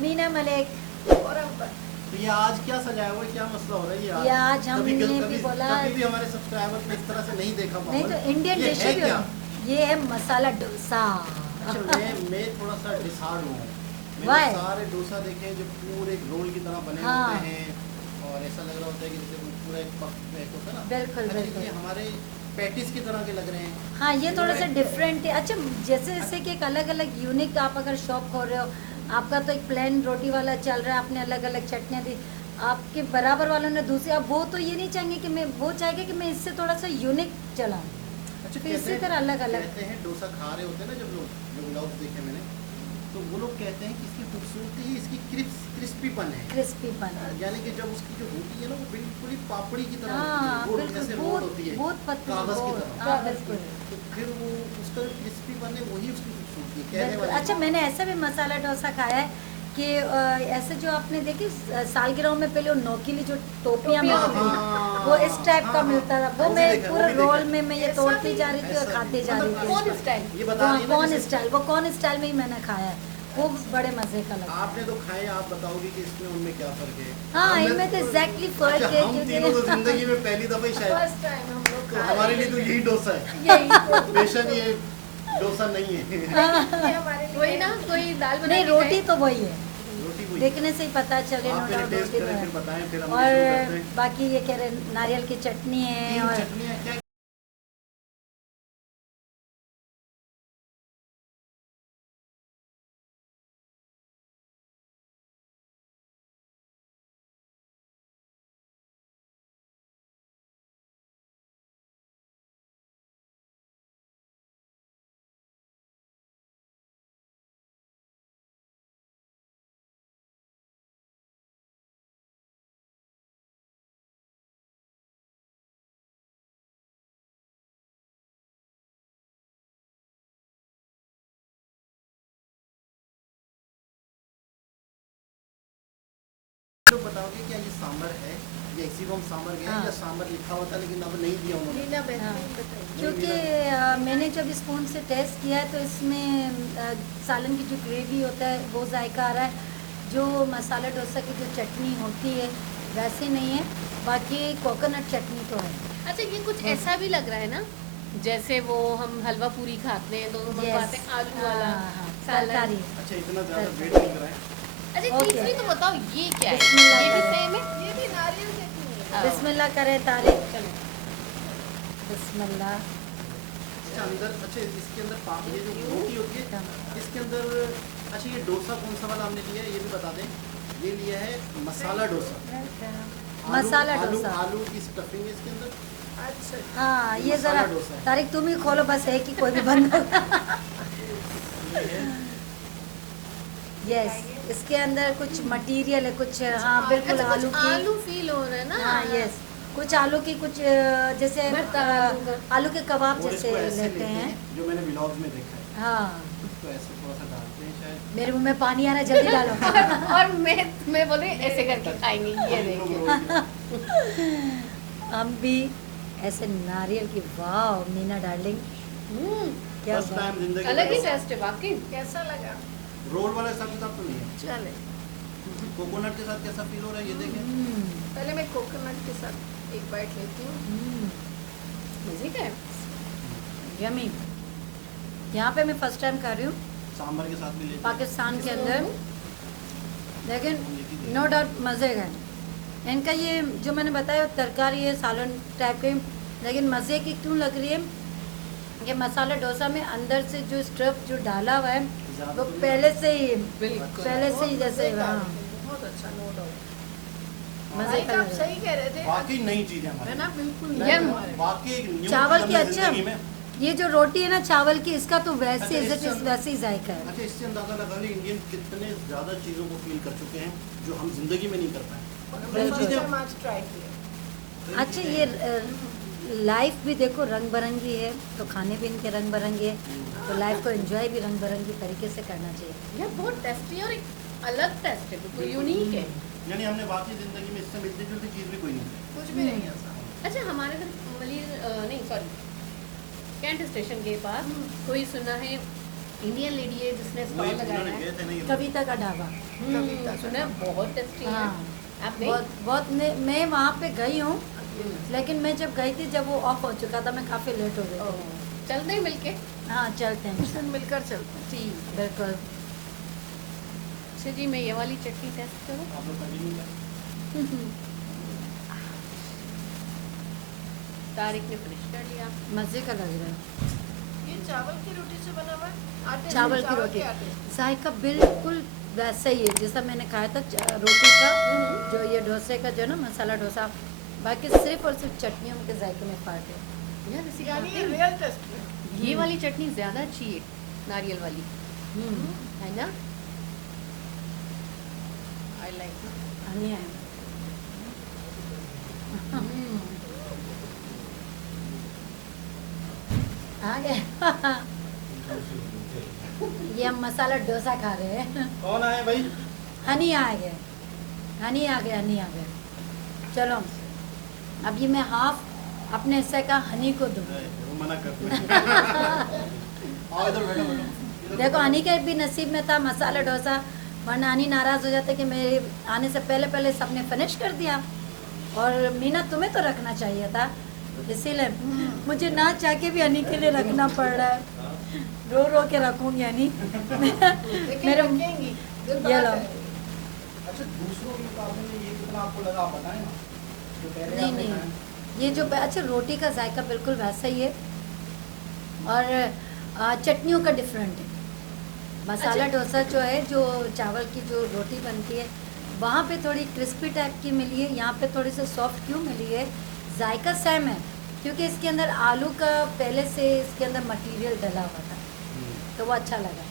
मीना मलिक। और तो ये आज क्या सजाया हुआ है, क्या मसला हो रहा है ये आज हमने भी बोला कभी भी हमारे सब्सक्राइबर को इस तरह से नहीं देखा नहीं तो इंडियन डिश है भी क्या? ये है मसाला डोसा। अच्छा मैं थोड़ा सा डिसहार्ड हूँ। Why? मैंने सारे डोसा देखे जो पूरे एक रोल की तरह बने हाँ। होते हैं और ऐसा लग रहा होता है कि जैसे वो पूरा एक पफ एक होता है ना। बिल्कुल, अच्छा, बिल्कुल। ये हमारे पैटिस की तरह के लग रहे हैं। हाँ ये थोड़ा सा इन्होंने- डिफरेंट है। अच्छा जैसे जैसे कि एक अलग अलग यूनिक आप अगर शॉप खोल रहे हो, आपका तो एक प्लेन रोटी वाला चल रहा है, आपने अलग अलग चटनियाँ दी, आपके बराबर वालों ने दूसरी, अब वो तो ये नहीं चाहेंगे कि मैं, वो चाहेंगे कि मैं इससे थोड़ा सा यूनिक चलाऊँ, अच्छा तो कहते इसी हैं- तरह अलग अलग। कहते हैं डोसा खा रहे होते हैं ना जब लोग, जो व्लॉग्स देखे मैंने, तो वो लोग कहते हैं कि इसकी खूबसूरती ही इसकी क्रिस्पीपन है। क्रिस्पी बन। यानी कि जब उसकी जो रोटी है ना वो बिल्कुल ही पापड़ी की तरह हाँ होती है, गोल बिल्कुल, जैसे रोल बहुत होती है बहुत पतली, कागज की बहुत, तरह। हाँ बिल्कुल तो फिर वो उसका जो क्रिस्पीपन है वही उसकी खूबसूरती है कहने बिल्कुल। वाले। अच्छा मैंने ऐसा भी मसाला डोसा खाया है कि ऐसे जो आपने देखी सालगिरह में पहले वो नोकीली जो टोपियाँ हाँ, मिलती थी, हाँ, वो इस टाइप का हाँ, मिलता था, वो वो भी मैं देखा है, पूरे वो भी देखा रोल है। में मैं ये ऐसा तोड़ती भी- जा रही थी और ऐसा खाती भी- जा रही मतलब थी। कौन स्टाइल? ये बता रही है ना कौन जैसे- स्टाइल, वो कौन स्टाइल में ही मैंने खाया है, वो बड़े मजे का लगा। आपने तो खाए, आप बताओगे कि इसमें उनमें क्या फर्क है। हाँ हमें- इनमें तो एग्जैक्टली फर्क अच्छा, है हम तीनों तो क्योंकि जिंदगी में पहली दफा ही शायद, फर्स्ट टाइम हम लोग तो खा हमारे रहे लिए तो हैं। यही डोसा है। यही बेशक ये डोसा नहीं है। ये हमारे लिए कोई ना कोई दाल बना नहीं के रोटी खाए। तो वही है, रोटी वही। देखने से ही पता चले, आप नो पहले डाउट टेस्ट रोटी तो करें फिर है। बताएं, फिर हम शुरू करते और हैं। बाकी ये कह रहे नारियल की चटनी है तीन और चटनियाँ क्या? तो बताओगे क्या ये सांबर है या इसी को हम सांबर गए हाँ। या सांबर लिखा होता लेकिन अब नहीं दिया उन्होंने। मीना हाँ। बेहतरीन बताइए। क्योंकि मैंने जब स्पून से टेस्ट किया है तो इसमें सालन की जो ग्रेवी होता है वो जायका आ रहा है, जो मसाला डोसा की जो चटनी होती है वैसे नहीं है, बाकी कोकोनट चटनी तो है। अच्छा ये कुछ ऐसा भी लग रहा है ना, जैसे वो हम हलवा पूरी खाते हैं, दोनों मंगवाते हैं, आलू वाला सालन। तरकारी। अच्छा इतना ज्यादा वेट नहीं कराएं। अच्छा Okay. तीसरी तो बताओ ये क्या है, बिस्मिल्लाह ये भी करें। सेम है। ये भी नारियल चटनी है। हाँ। बिस्मिल्लाह करे तारे, चलो बिस्मिल्लाह। अच्छा अंदर, अच्छा इसके अंदर ये जो रोटी होती है इसके अंदर, अच्छा ये डोसा कौन सा वाला हमने लिया है ये भी बता दें। ये लिया है मसाला डोसा। मसाला आलू डोसा। आलू की स्टफिंग है इसके अंदर। अच्छा हाँ ये मसाला जरा डोसा है। तारिक तुम ही खोलो बस, है कि कोई भी बंद यस इसके अंदर कुछ मटेरियल है, कुछ हाँ बिल्कुल अच्छा आलू कुछ की, आलू फील हो रहा है ना। हाँ यस कुछ आलू की, कुछ जैसे भरता आलू का। आलू के कबाब और जैसे इसको ऐसे लेते हैं। जो मैंने व्लॉग्स में देखा है, हाँ इसको ऐसे थोड़ा सा डालते हैं शायद। मेरे मुंह में पानी आ रहा है, जल्दी डालो। और मैं बोले ऐसे करके खाएंगे, ये हम लोग देखिए। रोज- हम भी ऐसे नारियल की, वाह मीना डार्लिंग क्या फर्स्ट बात। टाइम जिंदगी अलग ही में टेस्ट है वाकई। कैसा लगा? रोल वाला हिसाब किताब तो नहीं है। चले कोकोनट के साथ कैसा फील हो रहा है ये देखें। पहले मैं कोकोनट के साथ एक बाइट लेती हूँ। मजे का है। यमी। यहाँ पे मैं फर्स्ट टाइम कर रही हूँ सांभर के साथ भी लेते हैं। पाकिस्तान के अंदर, लेकिन नो डाउट मज़े का है इनका। ये जो मैंने बताया तरकारी है सालन टाइप के, लेकिन मज़े की क्यों लग रही है कि मसाला डोसा में अंदर से जो स्टफ जो डाला हुआ है वो पहले से ही, बिल्कुल। पहले से ही जैसे हाँ बहुत अच्छा, नो डाउट। मज़े का आप लग रहा है। सही कह रहे थे वाकई नई चीज है है हमारी। ना, बिल्कुल यार, नया हमारे। वाकई एक न्यू चावल चीज की हमने अच्छा जिंदगी में। ये जो रोटी है ना चावल की, इसका तो वैसे अच्छा, इज इससे- वैसे ही जायका है। अच्छा इससे अंदाजा लगा ली इंडियन कितने ज्यादा चीजों को फील कर चुके हैं जो हम जिंदगी में नहीं कर पाए। हमने कई फर्स्ट चीजें- टाइम आज ट्राई किया। अच्छा ये लाइफ भी देखो रंग बिरंगी है, तो खाने भी इनके रंग बिरंगे है, तो लाइफ को एंजॉय भी रंग बिरंगी तरीके से करना चाहिए। ये बहुत टेस्टी और एक अलग टेस्ट है, बिल्कुल यूनिक है। यानी हमने वाकई जिंदगी में इससे मिलती जुलती चीज भी कोई नहीं है। कुछ भी नहीं ऐसा। अच्छा हमारे इधर मलिर नहीं सॉरी कैंट स्टेशन के पास कोई सुना है इंडियन लेडी है जिसने स्टॉल लगाया है। कविता का ढाबा। कविता सुना है, बहुत टेस्टी है। हाँ आप नहीं? बहुत बहुत मैं वहाँ पे गई हूँ, लेकिन मैं जब गई थी जब वो ऑफ हो चुका था, मैं काफ़ी लेट हो गई थी। चलते हैं मिलके। हाँ चलते हैं। उस दिन मिलकर चलते हैं। जी बिल्कुल। अच्छा जी, मैं ये वाली चटनी टेस्ट करूँ? आप लोग कंटिन्यू करें। तारिक ने फिनिश कर लिया। मज़े का लग रहा है। ये चावल की रोटी से बना हुआ है? आटे से, चावल की के रोटी आटे से। जायका बिल्कुल वैसा ही है जैसा मैंने खाया था रोटी का, जो ये डोसे का जो ना मसाला डोसा, बाकी सिर्फ और सिर्फ चटनियों के जायके में फ़र्क है। यार इसी यानी ये खाते रियल टेस्ट है। ये वाली चटनी ज्यादा अच्छी है, नारियल वाली, है ना? I like. हनी है। आ गए। ये हम मसाला डोसा खा रहे हैं। कौन आए भाई? हनी आ गए, हनी आ गए, हनी आ गए। चलो अब ये मैं हाफ अपने हिस्से का हनी को दूँ। वो मना करते हैं। आओ इधर बैठो बैठो। देखो हनी के भी नसीब में था मसाला डोसा, वरना हनी नाराज़ हो जाते कि मेरे आने से पहले पहले सबने फिनिश कर दिया। और मीना तुम्हें तो रखना चाहिए था, इसीलिए मुझे ना चाह के भी हनी के लिए रखना पड़ रहा है। रो रो के रखूँगी हनी। लेकिन मेरे रखेंगी, दिल ये बड़ा लो। करेंगी। अच्छा दूसरों के मुकाबले में ये कितना आपको लगा, आप बताएं ना। जो पहले नहीं आपने नहीं, खाया। ये जो अच्छा रोटी का जायका बिल्कुल वैसा ही है, और चटनियों का डिफरेंट है। मसाला डोसा जो है, जो चावल की जो रोटी बनती है वहाँ पे थोड़ी क्रिस्पी टाइप की मिली है, यहाँ पे थोड़ी सी सॉफ्ट क्यों मिली है? जायका सेम है क्योंकि इसके अंदर आलू का पहले से इसके अंदर मटेरियल डला हुआ था, तो वो अच्छा लगा।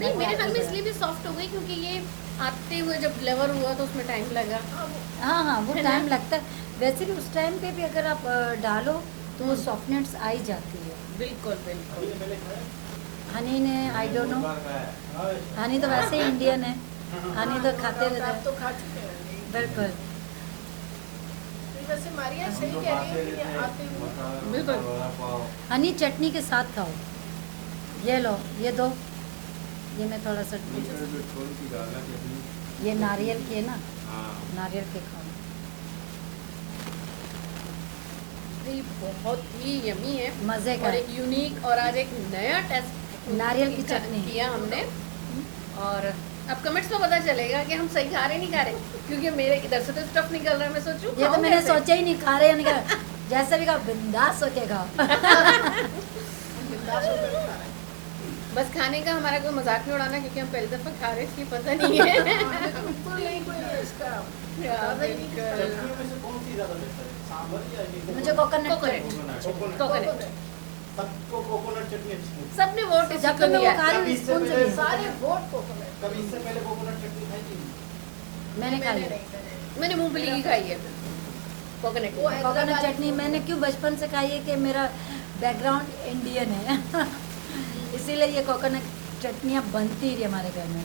नहीं, मेरे ख्याल में इसलिए भी सॉफ्ट हो गई क्योंकि ये आते हुए जब फ्लेवर हुआ तो उसमें टाइम लगा। हाँ हाँ, वो है ना? टाइम लगता है। वैसे भी उस टाइम पे भी अगर आप डालो तो वो सॉफ्टनेस आ ही जाती है। बिल्कुल बिल्कुल। अभी पहले खाया? हनी ने आई डोंट नो, हनी तो वैसे ही इंडियन है, हनी तो खाते रहते आप हैं। तो खा चुके हैं। बिल्कुल। वैसे मारिया सही कह रही है कि ये आते हुए बिल्कुल। हनी चटनी के साथ खाओ। ये लो, ये दो, ये मैं थोड़ा सा, ये नारियल की है ना, नारियल के खाओ। ये बहुत ही यमी है मज़े का और है। एक यूनिक, और आज एक नया टेस्ट नारियल की चटनी किया हमने। और अब कमेंट्स में पता चलेगा कि हम सही खा रहे नहीं खा रहे, क्योंकि मेरे इधर से तो स्टफ निकल रहा है। मैं सोचूं ये तो खाऊं मैंने कैसे? सोचा ही नहीं, खा रहे या नहीं खा रहे, जैसे भी खाओ बिंदास होके खाओ। बिंदास होकर खा रहे हैं। बस खाने का हमारा कोई मजाक नहीं उड़ाना, क्योंकि हम पहली दफा खा रहे हैं, इसलिए पता नहीं है। बिल्कुल नहीं कोई इसका अंदाजा ही नहीं किया। चटनियों में से कौन सी ज़्यादा बेहतर है? सांभर या ये? मुझे कोकोनट कोकोनट। चटनी। कोकोनट। सबको कोकोनट चटनी अच्छी लगती है। सबने वोट इसी जब को तक मैं दिया वो खा है। रही कभी हूँ इससे स्पून से पहले नहीं। सारे वोट कोकोनट। कभी इससे पहले कोकोनट चटनी खाई थी? मैंने खाई मैंने है नहीं खाई। मैंने मूंगफली की खाई है, कोकोनट वो की। है। कोकोनट चटनी। मैंने क्यों बचपन से खाई है कि मेरा बैकग्राउंड इंडियन है। इसीलिए ये कोकोनट चटनियाँ बनती रही हमारे घर में।